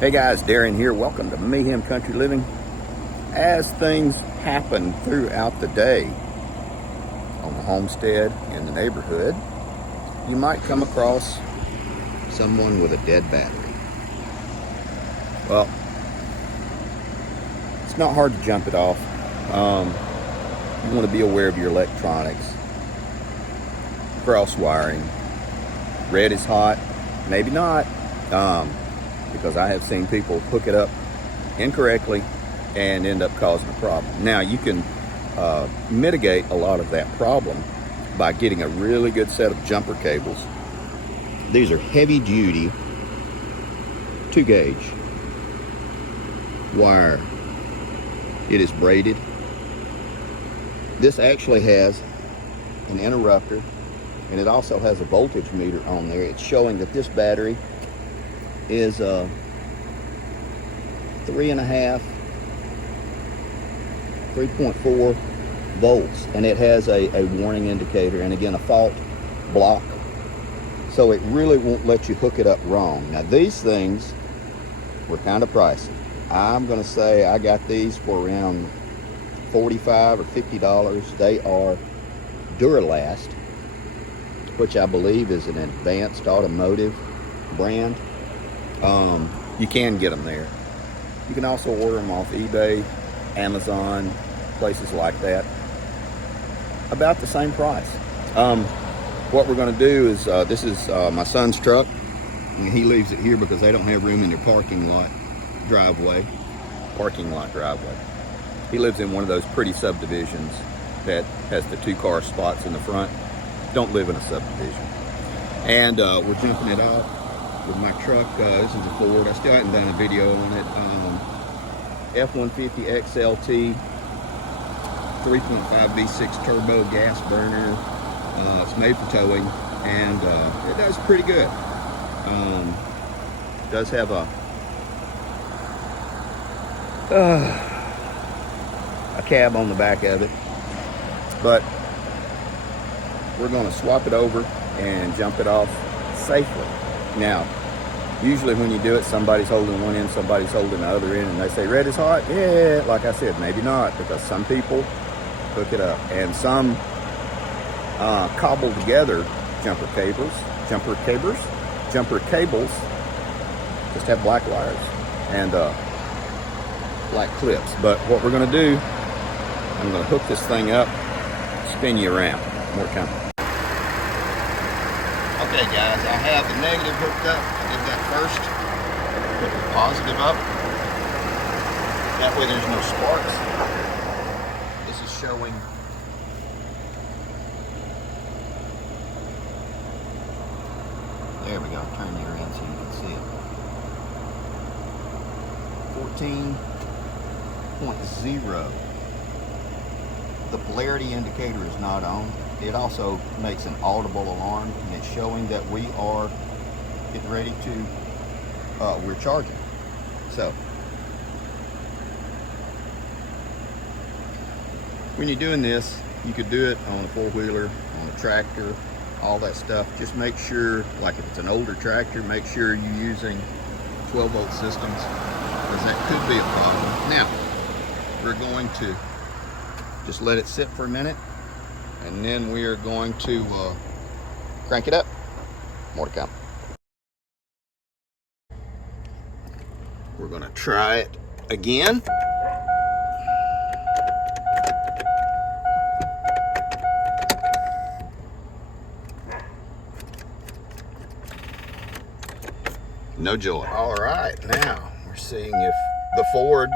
Hey guys, Darren here. Welcome to Mayhem Country Living. As things happen throughout the day on the homestead, in the neighborhood, you might come across someone with a dead battery. Well, it's not hard to jump it off. You want to be aware of your electronics, cross wiring. Red is hot, maybe not. Because I have seen people hook it up incorrectly and end up causing a problem. Now, you can mitigate a lot of that problem by getting a really good set of jumper cables. These are heavy duty 2-gauge wire. It is braided. This actually has an interrupter, and it also has a voltage meter on there. It's showing that this battery is 3.4 volts, and it has a warning indicator, and again a fault block, so it really won't let you hook it up wrong. Now, these things were kind of pricey. I'm going to say I got these for around $45 or $50. They are Duralast, which I believe is an advanced automotive brand. You can get them there. You can also order them off eBay, Amazon, places like that. About the same price. What we're going to do is, this is my son's truck, and he leaves it here because they don't have room in their parking lot driveway. He lives in one of those pretty subdivisions that has the 2-car spots in the front. Don't live in a subdivision. And we're jumping it off with my truck. This is a Ford. I still haven't done a video on it. F-150 XLT 3.5 V6 turbo gas burner. It's made for towing, and it does pretty good. It does have a cab on the back of it, but we're going to swap it over and jump it off safely. Now, usually when you do it, somebody's holding one end, somebody's holding the other end, and they say, red is hot. Yeah, like I said, maybe not, because some people hook it up, and some cobble together jumper cables, just have black wires and black clips. But what we're going to do, I'm going to hook this thing up, spin you around. More coming. Okay guys, I have the negative hooked up. I did that first. Put the positive up. That way there's no sparks. This is showing there we go. Turn you around so you can see it. 14.0. The polarity indicator is not on. It also makes an audible alarm, and it's showing that we are getting ready to, we're charging. So, when you're doing this, you could do it on a 4-wheeler, on a tractor, all that stuff. Just make sure, like if it's an older tractor, make sure you're using 12-volt systems, because that could be a problem. Now, we're going to just let it sit for a minute, and then we are going to crank it up. More to come. We're going to try it again. No joy. All right, now we're seeing if the Ford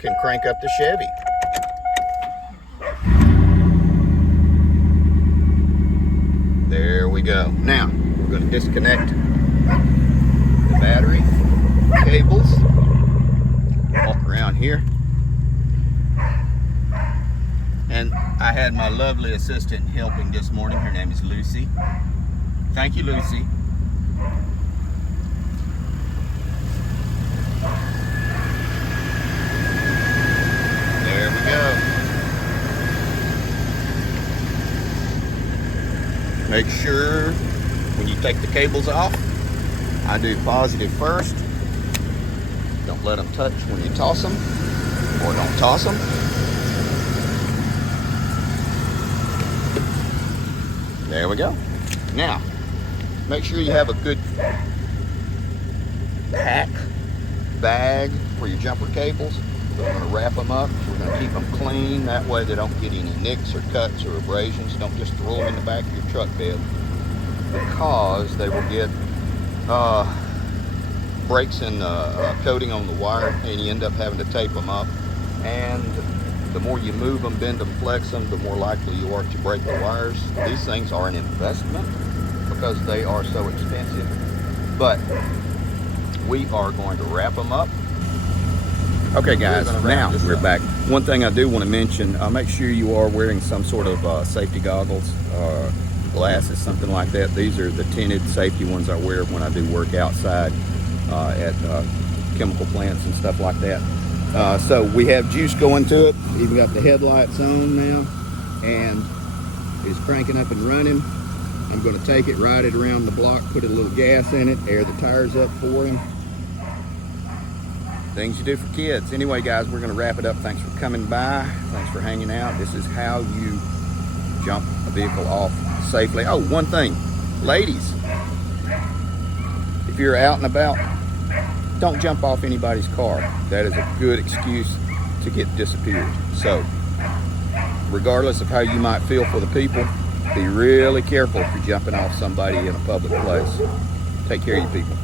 can crank up the Chevy. There we go. Now, we're going to disconnect the battery cables. Walk around here. And I had my lovely assistant helping this morning. Her name is Lucy. Thank you, Lucy. There we go. Make sure when you take the cables off, I do positive first, Don't let them touch when you toss them, or don't toss them. There we go. Now, make sure you have a good pack bag for your jumper cables. We're going to wrap them up. We're going to keep them clean. That way they don't get any nicks or cuts or abrasions. Don't just throw them in the back of your truck bed, because they will get breaks in coating on the wire, and you end up having to tape them up. And the more you move them, bend them, flex them, the more likely you are to break the wires. These things are an investment because they are so expensive. But we are going to wrap them up. Okay guys, now we're back. One thing I do want to mention, make sure you are wearing some sort of safety goggles, glasses, something like that. These are the tinted safety ones I wear when I do work outside at chemical plants and stuff like that. So we have juice going to it. Even got the headlights on now, and it's cranking up and running. I'm going to take it, ride it around the block, put a little gas in it, air the tires up for him. Things you do for kids. Anyway guys, we're going to wrap it up. Thanks for coming by. Thanks for hanging out. This is how you jump a vehicle off safely. Oh, one thing, ladies, if you're out and about, don't jump off anybody's car. That is a good excuse to get disappeared. So regardless of how you might feel for the people, be really careful if you're jumping off somebody in a public place. Take care of you people.